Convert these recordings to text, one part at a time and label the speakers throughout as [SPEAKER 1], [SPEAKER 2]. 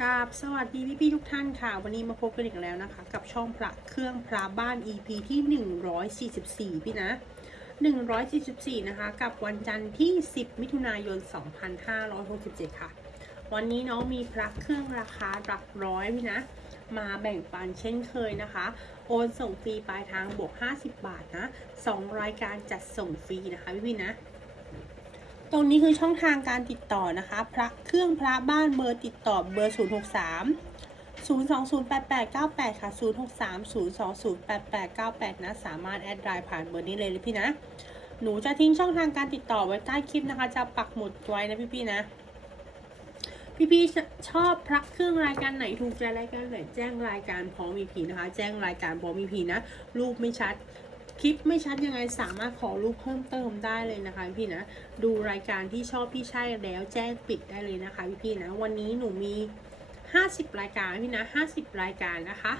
[SPEAKER 1] กราบสวัสดีพี่ๆทุกท่านค่ะ วันนี้มาพบกันอีกแล้วนะคะ กับช่องพระเครื่องพระบ้าน EP ที่ 144 พี่นะ 144 นะคะ กับวันจันทร์ที่ 10 มิถุนายน 2567 ค่ะ วันนี้เน้องมีพระเครื่องราคาหลักร้อยพี่นะ มาแบ่งปันเช่นเคยนะคะ โอนส่งฟรีปลายทางบวก 50 บาทนะ 2 รายการจัดส่งฟรีนะคะพี่ๆนะ ตรงนี้คือช่องทางการติดต่อนะคะ พระเครื่องพระบ้านเบอร์ติดต่อเบอร์ 063 0208898 ค่ะ 063 0208898 นะ สามารถแอดไลน์ผ่านเบอร์นี้เลยเลยพี่นะ หนูจะทิ้งช่องทางการติดต่อไว้ใต้คลิปนะคะ จะปักหมุดไว้นะพี่ๆนะ พี่ๆชอบพระเครื่องรายการไหนถูกใจรายการไหนแจ้งรายการพร้อมมีพีนะคะ แจ้งรายการพร้อมมีพีนะ รูปไม่ชัด คลิปไม่ชัดยังไงสามารถขอรูปเพิ่มเติมได้เลยนะคะพี่นะ ดูรายการที่ชอบพี่ใช่แล้วแจ้งปิดได้เลยนะคะพี่ๆนะ วันนี้หนูมี 50 รายการพี่นะ50 รายการนะคะ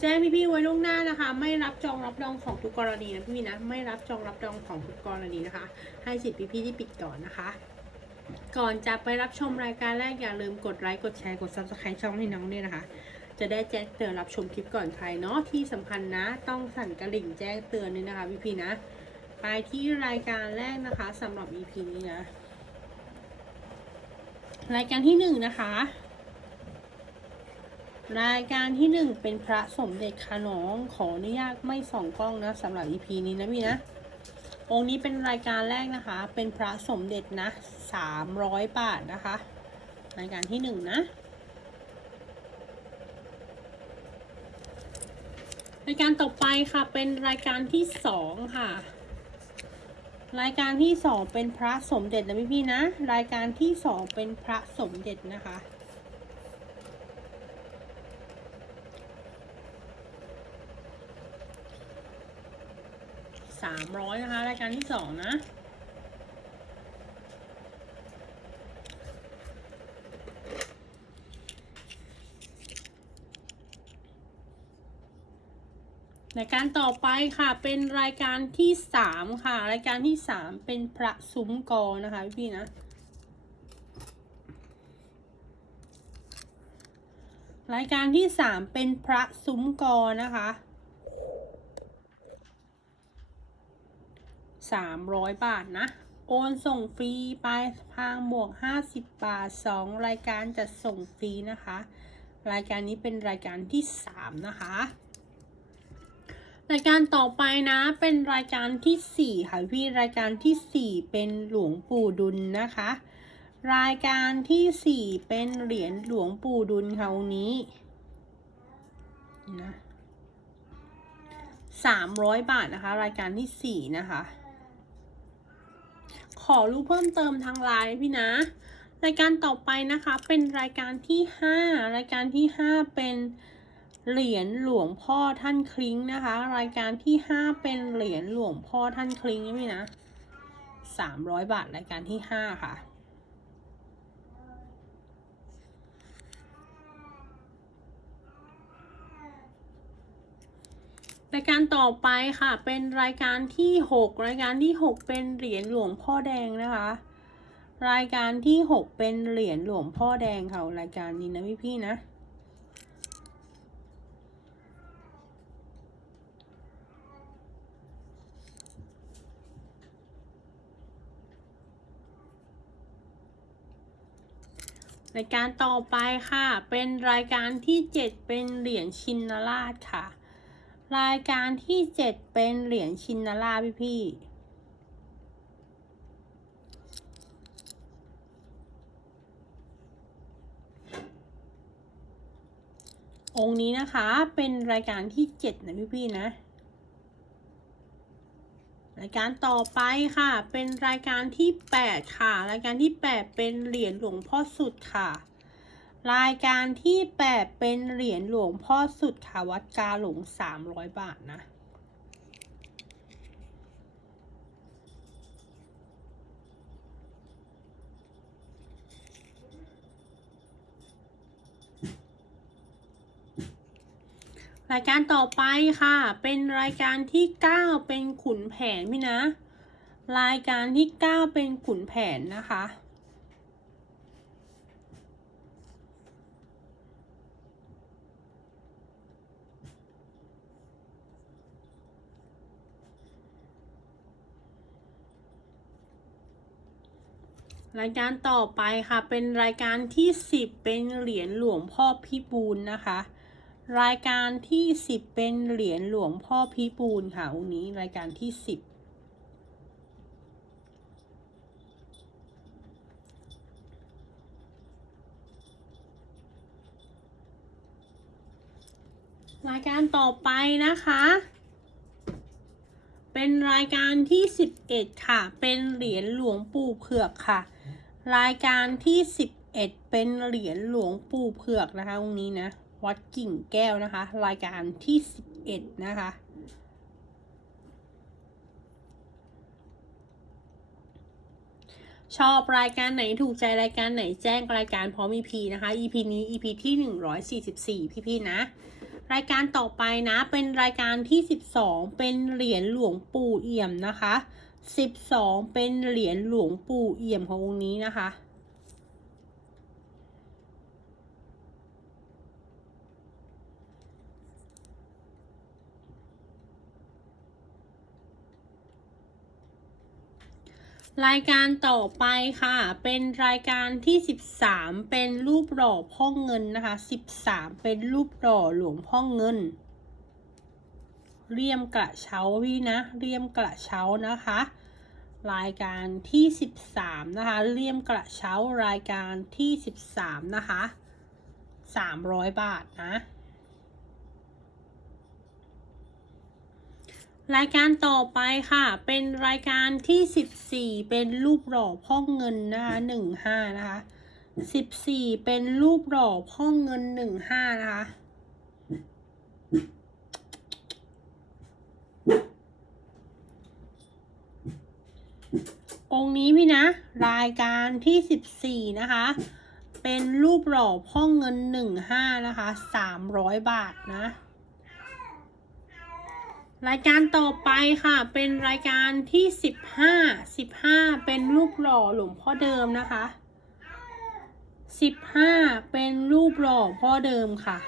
[SPEAKER 1] แจ้งพี่พี่ๆไว้ล่วงหน้านะคะ ไม่รับจองรับรองของทุกกรณีนะพี่พี่ๆนะไม่รับจองรับรองของทุกกรณีนะคะ ให้สิทธิ์พี่พี่ๆที่ปิดก่อนนะคะ ก่อนจะไปรับชมรายการแรกอย่าลืมกดไลค์กดแชร์กด subscribe ช่องให้น้องด้วยนะคะ จะได้แจ้งเตือนรับชมคลิปก่อนใครเนาะที่สำคัญนะ ต้องสั่นกระดิ่งแจ้งเตือนด้วยนะคะพี่พีนะ ไปที่รายการแรกนะคะสำหรับ EP นี้นะ รายการที่หนึ่งนะคะ รายการที่หนึ่งเป็นพระสมเด็จค่ะน้องขออนุญาตไม่ส่องกล้องนะสำหรับ EP นี้นะพี่นะองค์นี้เป็นรายการแรกนะคะ เป็นพระสมเด็จนะสามร้อยบาทนะคะ รายการที่หนึ่งนะ รายการต่อไปค่ะเป็นรายการที่สองค่ะ รายการที่สองเป็นพระสมเด็จนะพี่พี่ๆนะ รายการที่สองเป็นพระสมเด็จนะคะ สามร้อยนะคะ รายการที่สองนะ รายการต่อไปค่ะเป็นรายการที่สามค่ะ รายการที่สามเป็นพระซุ้มกอนะคะพี่ๆนะ รายการที่สามเป็นพระซุ้มกอนะคะสามร้อยบาทนะ โอนส่งฟรีปลายทางบวกห้าสิบบาทสองรายการจะส่งฟรีนะคะ รายการนี้เป็นรายการที่สามนะคะ รายการต่อไปนะเป็นรายการที่สี่ค่ะพี่รายการที่สี่เป็นหลวงปู่ดุลนะคะ รายการที่สี่เป็นเหรียญหลวงปู่ดุลค่ะองค์นี้นี่นะสามร้อยบาทนะคะ รายการที่สี่นะคะ ขอรู้เพิ่มเติมทางไลน์พี่นะรายการต่อไปนะคะเป็นรายการที่ห้ารายการที่ห้าเป็น เหรียญหลวงพ่อท่านคลิ้งนะคะ รายการที่ห้าเป็นเหรียญหลวงพ่อท่านคลิ้งนะพี่นะสามร้อยบาทรายการที่ห้าค่ะรายการต่อไปค่ะ เป็นรายการที่หกรายการที่หกเป็นเหรียญหลวงพ่อแดงนะคะ รายการที่หกเป็นเหรียญหลวงพ่อแดงค่ะรายการนี้นะพี่พี่ๆนะ รายการต่อไปค่ะ เป็นรายการที่เจ็ดเป็นเหรียญชินราชค่ะ รายการที่เจ็ดเป็นเหรียญชินราชพี่พี่องค์นี้นะคะเป็นรายการที่เจ็ดนะพี่พี่นะ รายการต่อไปค่ะ เป็นรายการที่แปดค่ะ รายการที่แปดเป็นเหรียญหลวงพ่อสุดค่ะ รายการที่แปดเป็นเหรียญหลวงพ่อสุดค่ะ วัดกาหลงสามร้อยบาทนะ รายการต่อไปค่ะ เป็นรายการที่ 9 เป็นขุนแผนพี่นะ รายการที่ 9 เป็นขุนแผนนะคะ รายการต่อไปค่ะ เป็นรายการที่ 10 เป็นเหรียญหลวงพ่อพิบูลนะคะ รายการที่ 10 เป็นเหรียญหลวงพ่อพิบูลค่ะองค์นี้รายการที่ 10 รายการต่อไปนะคะ เป็นรายการที่ 11 ค่ะ เป็นเหรียญหลวงปู่เผือกค่ะ รายการที่ 11 เป็นเหรียญหลวงปู่เผือกนะคะตรงนี้นะ วัดกิ่งแก้วนะคะ รายการที่ 11 นะคะ ชอบรายการไหนถูกใจรายการไหนแจ้งรายการพร้อม EP นะคะ EP นี้ EP ที่ 144 พี่ๆนะ รายการต่อไปนะ เป็นรายการที่ 12 เป็นเหรียญหลวงปู่เอี่ยมนะคะ 12 เป็นเหรียญหลวงปู่เอี่ยมขององค์นี้นะคะ รายการต่อไปค่ะ เป็นรายการที่ 13 เป็นรูปหล่อพ่อเงินนะคะ 13 เป็นรูปหล่อหลวงพ่อเงิน เรียมกระเช้าพี่นะ เรียมกระเช้านะคะ รายการที่ 13 นะคะ เรียมกระเช้ารายการที่ 13 นะคะ 300 บาทนะ รายการต่อไปค่ะ เป็นรายการที่14เป็นรูปหล่อพ่อเงินนะคะ15นะคะ14เป็นรูปหล่อพ่อเงิน15นะคะองค์นี้พี่นะ รายการที่14นะคะ เป็นรูปหล่อพ่อเงิน15นะคะ300บาทนะ รายการต่อไปค่ะ เป็นรายการที่สิบห้าสิบห้าเป็นรูปหล่อหลวงพ่อเดิมนะคะสิบห้าเป็นรูปหล่อพ่อเดิมค่ะ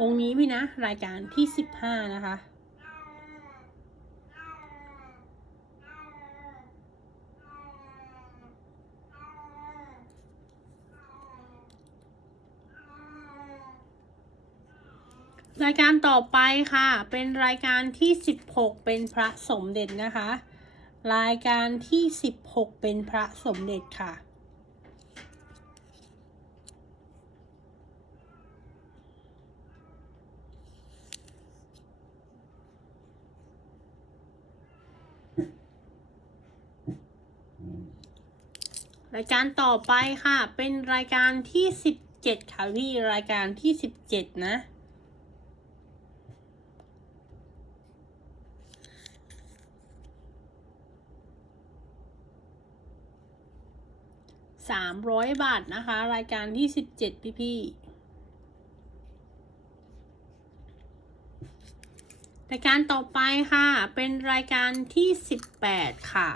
[SPEAKER 1] องค์นี้พี่นะ รายการที่สิบห้านะคะ รายการต่อไปค่ะ เป็นรายการที่ 16 เป็นพระสมเด็จนะคะ รายการที่ 16 เป็นพระสมเด็จค่ะ รายการต่อไปค่ะ เป็นรายการที่ 17 ค่ะพี่รายการที่ 17 นะ สามร้อยบาทนะคะ รายการที่สิบเจ็ดพี่พี่รายการต่อไปค่ะ เป็นรายการที่สิบแปดค่ะ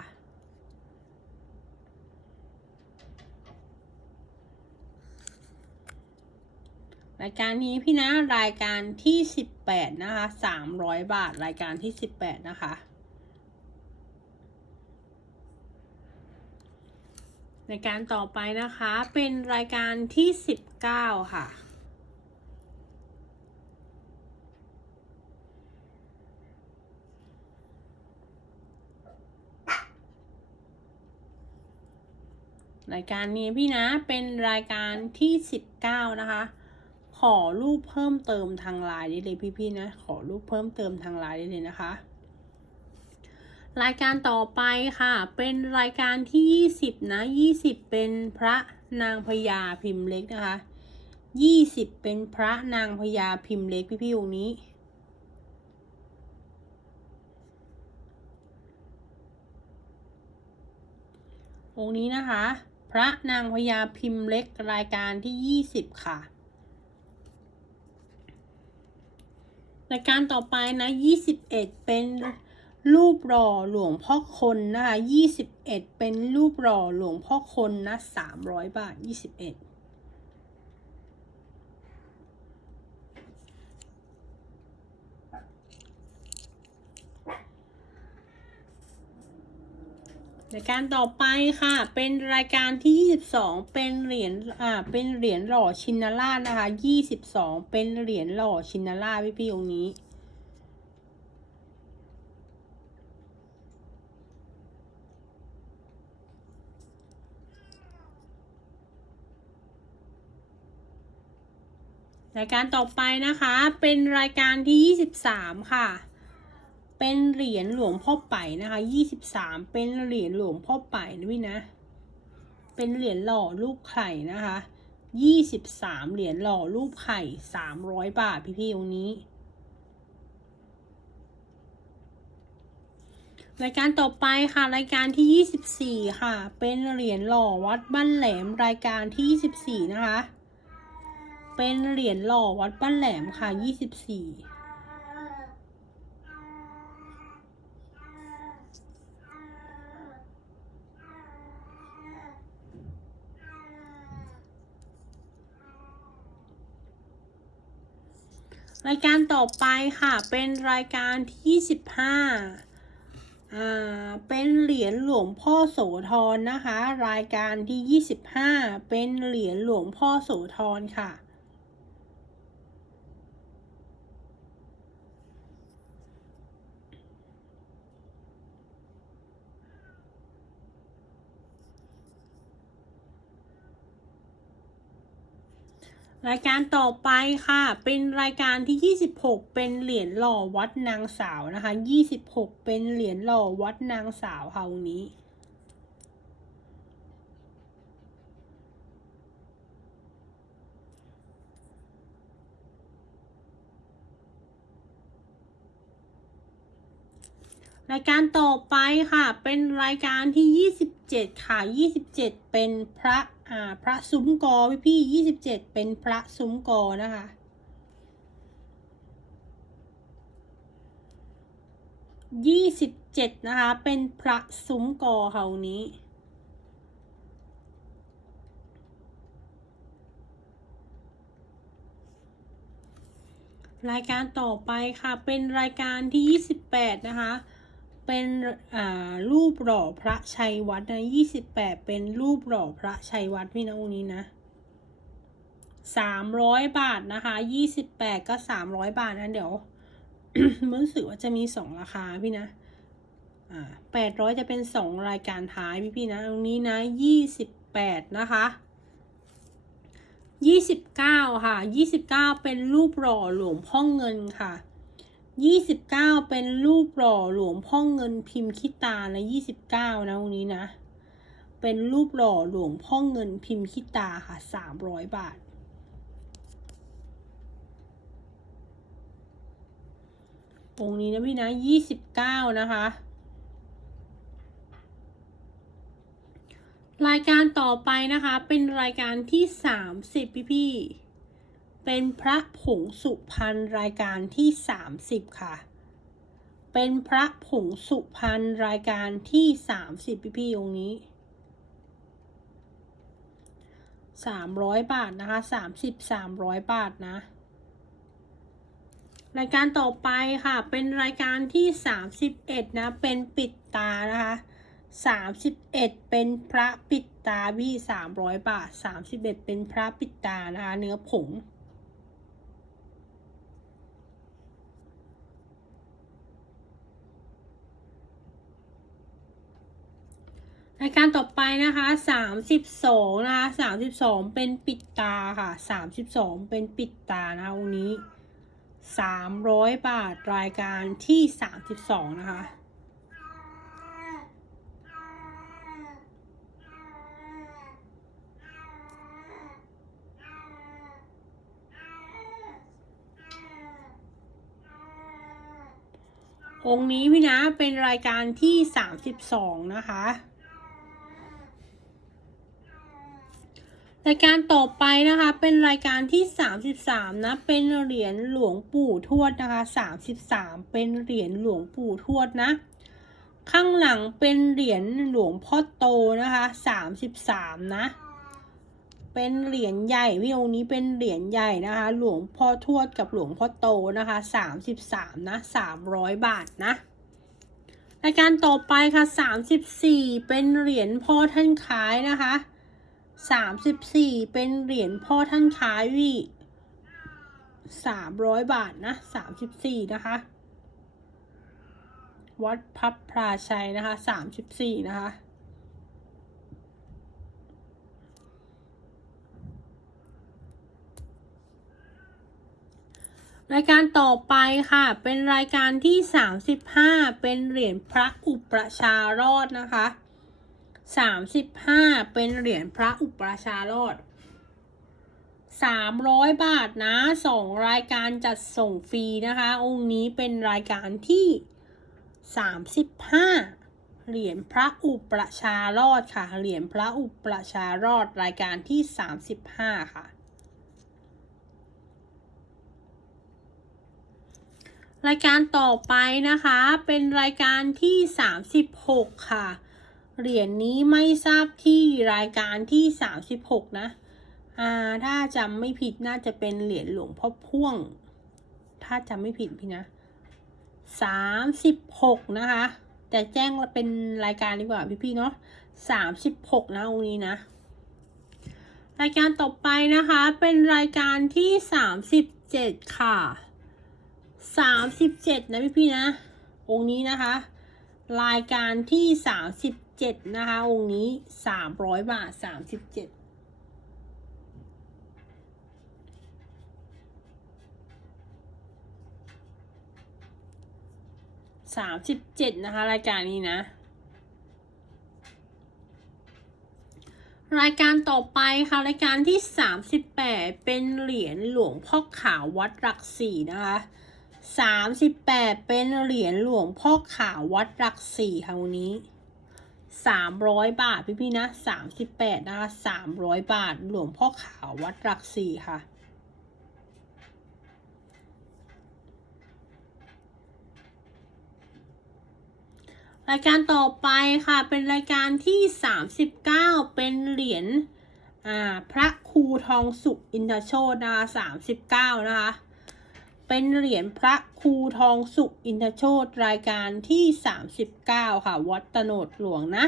[SPEAKER 1] รายการนี้พี่นะรายการที่สิบแปดนะคะสามร้อยบาทรายการที่สิบแปดนะคะ ในการต่อไปนะคะเป็นรายการที่ 19 ค่ะ รายการนี้พี่นะเป็นรายการที่ 19 นะคะ ขอรูปเพิ่มเติมทางไลน์ได้เลยพี่ๆนะ ขอรูปเพิ่มเติมทางไลน์ได้เลยนะคะ รายการต่อไปค่ะ เป็นรายการที่ 20 นะ 20 เป็นพระนางพญาพิมพ์เล็กนะคะ 20 เป็นพระนางพญาพิมพ์เล็กพี่ๆองนี้ องค์นี้นะคะ พระนางพญาพิมพ์เล็กรายการที่ 20 ค่ะรายการต่อไปนะ 21 เป็น รูปหล่อหลวงพ่อคนนะคะยี่สิบเอ็ดเป็นรูปหล่อหลวงพ่อคนนะสามร้อยบาทยี่สิบเอ็ดรายการต่อไปค่ะ เป็นรายการที่ 22 เป็นเหรียญ อ่า เป็นเหรียญหล่อชินนารานะคะ 22 เป็นเหรียญหล่อชินนาราพี่ๆตรงนี้ รายการต่อไปนะคะเป็นรายการที่ 23 ค่ะ เป็นเหรียญหลวงพ่อไป่นะคะ 23 เป็นเหรียญหลวงพ่อไป่นะพี่นะ เป็นเหรียญหล่อรูปไข่นะคะ 23 เหรียญหล่อรูปไข่ 300 บาทพี่ๆตรงนี้ รายการต่อไปค่ะรายการที่ 24 ค่ะ เป็นเหรียญหล่อวัดบ้านแหลมรายการที่ 24 นะคะ เป็นเหรียญหล่อวัดบ้านแหลมค่ะ24รายการต่อไปค่ะ เป็นรายการที่25อ่า เป็นเหรียญหลวงพ่อโสธรนะคะ รายการที่25เป็นเหรียญหลวงพ่อโสธรค่ะ รายการต่อไปค่ะ เป็นรายการที่ 26 เป็นเหรียญหล่อวัดนางสาวนะคะ 26 เป็นเหรียญหล่อวัดนางสาวค่ะวันนี้รายการต่อไปค่ะ เป็นรายการที่ 27 ค่ะ 27 เป็นพระ อ่า พระซุ้มกอพี่พี่ยี่สิบเจ็ดเป็นพระซุ้มกอนะคะ ยี่สิบเจ็ดนะคะ เป็นพระซุ้มกอค่ะวันนี้รายการต่อไปค่ะ เป็นรายการที่ 28 นะคะ เป็นอ่ารูปหล่อพระชัยวัดนะยี่สิบแปดเป็นรูปหล่อพระชัยวัดพี่นะองค์นี้นะสามร้อยบาทนะคะยี่สิบแปดก็สามร้อยบาทนะเดี๋ยวรู้สึกว่าจะมีสองราคาพี่นะอ่าแปดร้อยจะเป็นสองรายการท้ายพี่พี่ๆนะตรงนี้นะยี่สิบแปดนะคะยี่สิบเก้าค่ะยี่สิบเก้าเป็นรูปหล่อหลวงพ่อเงินค่ะ ยี่สิบเก้าเป็นรูปหล่อหลวงพ่อเงินพิมพ์คิตานะยี่สิบเก้านะตรงนี้นะ เป็นรูปหล่อหลวงพ่อเงินพิมพ์คิตาค่ะสามร้อยบาทองนี้นะพี่นะยี่สิบเก้านะคะ รายการต่อไปนะคะ เป็นรายการที่สามสิบพี่พี่ เป็นพระผงสุพรรณรายการที่สามสิบค่ะ เป็นพระผงสุพรรณรายการที่สามสิบพี่พี่ๆองค์นี้สามร้อยบาทนะคะสามสิบสามร้อยบาทนะ รายการต่อไปค่ะ เป็นรายการที่ 31 นะ เป็นปิดตานะคะ31เป็นพระปิดตาพี่300บาท31เป็นพระปิดตานะคะเนื้อผง รายการต่อไปนะคะ32นะคะ32เป็นปิดตาค่ะ32เป็นปิดตานะคะวันนี้300บาทรายการที่32นะคะองค์นี้พี่นะเป็นรายการที่ 32 นะคะ รายการต่อไปนะคะเป็นรายการที่ 33 นะ เป็นเหรียญหลวงปู่ทวดนะคะ 33 เป็นเหรียญหลวงปู่ทวดนะ ข้างหลังเป็นเหรียญหลวงพ่อโตนะคะ 33 นะ เป็นเหรียญใหญ่พี่องค์นี้เป็นเหรียญใหญ่นะคะ หลวงพ่อทวดกับหลวงพ่อโตนะคะ 33 นะ 300 บาทนะรายการต่อไปค่ะ 34 เป็นเหรียญพ่อท่านขายนะคะ 34เป็นเหรียญพ่อท่านขายวิ300บาทนะ34นะคะ วัดพับพราชัยนะคะ34นะคะรายการต่อไปค่ะ เป็นรายการที่ 35 เป็นเหรียญพระอุปชารอดนะคะ 35เป็นเหรียญพระอุปราชารอด300บาทนะ2รายการจัดส่งฟรีนะคะ องค์นี้เป็นรายการที่35เหรียญพระอุปราชารอดค่ะ เหรียญพระอุปราชารอดรายการที่35ค่ะรายการต่อไปนะคะ เป็นรายการที่ 36 ค่ะ เหรียญนี้ไม่ทราบที่รายการที่ 36 นะอ่าถ้าจำไม่ผิดน่าจะเป็นเหรียญหลวงพ่อพ่วง ถ้าจำไม่ผิดพี่นะ 36 นะคะ แต่แจ้งเป็นรายการดีกว่าพี่ๆเนาะ36 นะองค์นี้นะ รายการต่อไปนะคะ เป็นรายการที่ 37 ค่ะสามสิบเจ็ดนะพี่พี่ๆนะองค์นี้นะคะ รายการที่สามสิบเจ็ดนะคะ องค์นี้สามร้อยบาทสามสิบเจ็ดสามสิบเจ็ดนะคะ รายการนี้นะ รายการต่อไปค่ะ รายการที่38เป็นเหรียญหลวงพ่อขาววัดหลักสี่นะคะ38เป็นเหรียญหลวงพ่อขาววัดหลักสี่ค่ะวันนี้ 300 บาทพี่พี่นะ38นะคะ300 บาท หลวงพ่อขาววัดหลักสี่ค่ะ รายการต่อไปค่ะ เป็นรายการที่ 39 เป็นเหรียญอ่าพระครูทองสุขอินทโชตนะคะ39 นะคะ เป็นเหรียญพระครูทองสุขอินทโชตรายการที่ 39 ค่ะ วัดตโนดหลวงนะ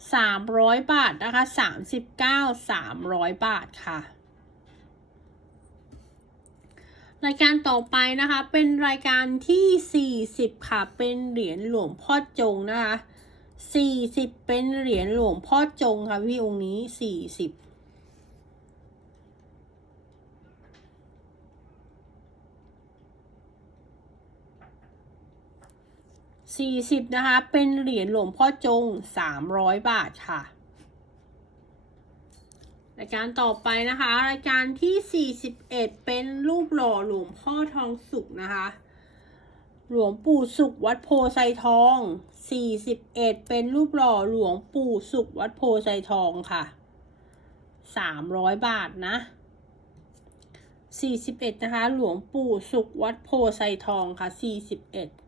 [SPEAKER 1] 300 บาทนะคะ 39 300 บาทค่ะ รายการต่อไปนะคะ เป็นรายการที่ 40 ค่ะ เป็นเหรียญหลวงพ่อจงนะคะ 40 เป็นเหรียญหลวงพ่อจงค่ะพี่องค์นี้ 40 40 นะคะ เป็นเหรียญหลวงพ่อจง 300 บาทค่ะ รายการต่อไปนะคะ รายการที่ 41 เป็นรูปหล่อหลวงพ่อทองสุกนะคะ หลวงปู่สุขวัดโพไซทอง 41 เป็นรูปหล่อหลวงปู่สุขวัดโพไซทองค่ะ 300 บาทนะ41 นะคะ หลวงปู่สุขวัดโพไซทองค่ะ 41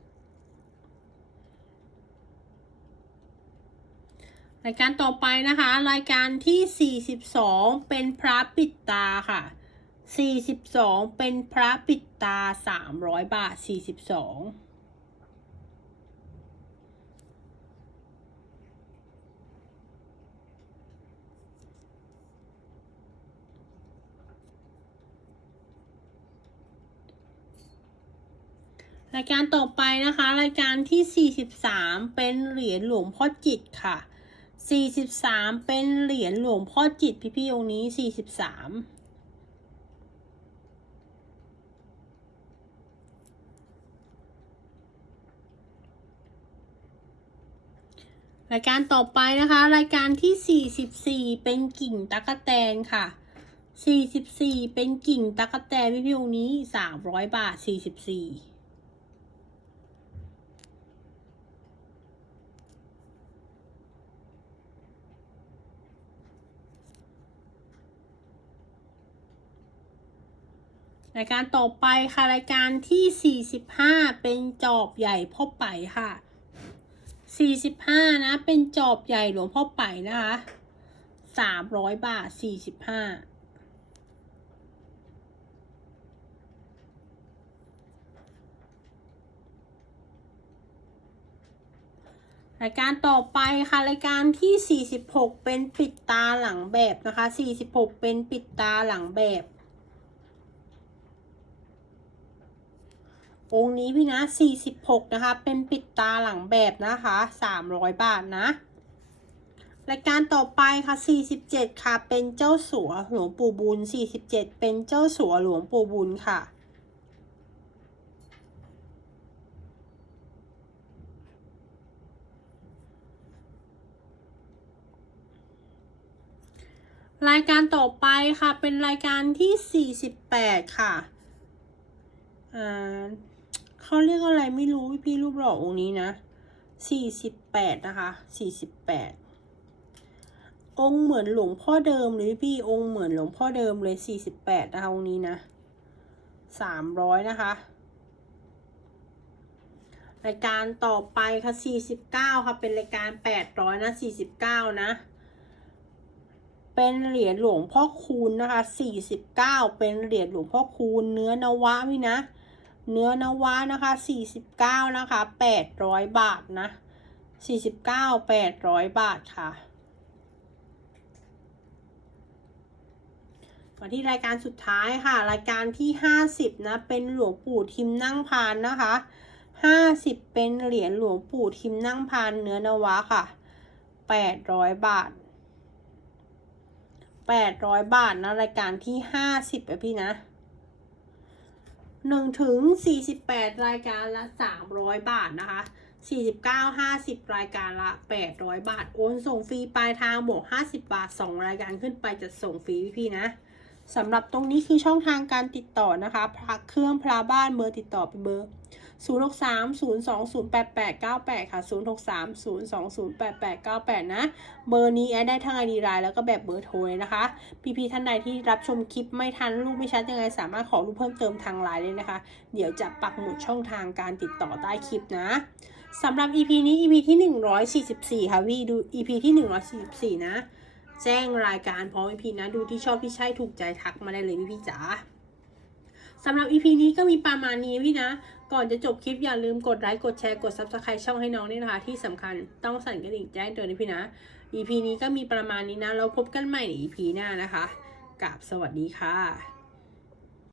[SPEAKER 1] รายการต่อไปนะคะ รายการที่ 42 เป็นพระปิดตาค่ะ 42 เป็นพระปิดตา 300 บาท 42รายการต่อไปนะคะ รายการที่ 43 เป็นเหรียญหลวงพ่อจิตค่ะ 43เป็นเหรียญหลวงพ่อจิตพี่พี่องค์นี้43รายการต่อไปนะคะ รายการที่ 44 เป็นกิ่งตะกะแตนค่ะ 44 เป็นกิ่งตะกะแตนพี่พี่องค์นี้ 300 บาท 44 รายการต่อไปค่ะรายการที่ 45 เป็นจอบใหญ่พ่อไปค่ะ 45 นะ เป็นจอบใหญ่หลวงพ่อไปนะคะ300 บาท 45รายการต่อไปค่ะรายการที่ 46 เป็นปิดตาหลังแบบนะคะ 46 เป็นปิดตาหลังแบบ องค์นี้พี่นะ 46 นะคะ เป็นปิดตาหลังแบบนะคะ 300 บาทนะ รายการต่อไปค่ะ 47 ค่ะ เป็นเจ้าสัวหลวงปู่บุญ 47 เป็นเจ้าสัวหลวงปู่บุญค่ะรายการต่อไปค่ะเป็นรายการที่ 48 ค่ะ อ่า เขาเรียกอะไรไม่รู้พี่รูปหล่อองค์นี้นะ48นะคะ48องค์เหมือนหลวงพ่อเดิมเลยพี่องค์เหมือนหลวงพ่อเดิมเลย48นะคะองค์นี้นะ300นะคะรายการต่อไปค่ะ49ค่ะเป็นรายการ800นะ49นะ เป็นเหรียญหลวงพ่อคูณนะคะ49เป็นเหรียญหลวงพ่อคูณเนื้อนวะพี่นะ เนื้อนวะนะคะ 49 นะคะ 800 บาทนะ 49 800 บาทค่ะ มาที่รายการสุดท้ายค่ะ รายการที่ 50 นะ เป็นหลวงปู่ทิมนั่งพานนะคะ 50 เป็นเหรียญหลวงปู่ทิมนั่งพานเนื้อนวะค่ะ 800 บาท 800 บาทนะ รายการที่ 50อะพี่นะ 1ถึง48 รายการละ 300 บาทนะคะ 49 50 รายการละ 800 บาท โอนส่งฟรีปลายทางบวก50 บาท 2 รายการขึ้นไปจะส่งฟรีพี่ๆนะสำหรับตรงนี้คือช่องทางการติดต่อนะคะพระเครื่องพระบ้านเบอร์ติดต่อเป็นเบอร์ 0630208898 ค่ะ 0630208898 นะ เบอร์นี้แอดได้ทั้งไอดีไลน์แล้วก็แบบเบอร์โทรนะคะ พี่ๆท่านใดที่รับชมคลิปไม่ทันรูปไม่ชัดยังไงสามารถขอรูปเพิ่มเติมทางไลน์เลยนะคะ เดี๋ยวจะปักหมุดช่องทางการติดต่อใต้คลิปนะสำหรับ EP นี้ EP ที่ 144 ค่ะพี่ดู EP ที่ 144 นะ แจ้งรายการพร้อม EP นะ ดูที่ชอบที่ใช่ถูกใจทักมาได้เลยพี่พี่จ๋าสำหรับ EP นี้ก็มีประมาณนี้พี่นะ ก่อนจะจบคลิปอย่าลืมกดไลค์กดแชร์กด Subscribe ช่องให้น้องด้วยนะคะ ที่สำคัญต้องสั่นกระดิ่งแจ้งเตือนด้วยพี่นะ EP นี้ก็มีประมาณนี้นะ เราพบกันใหม่ใน EP หน้านะคะกับสวัสดีค่ะ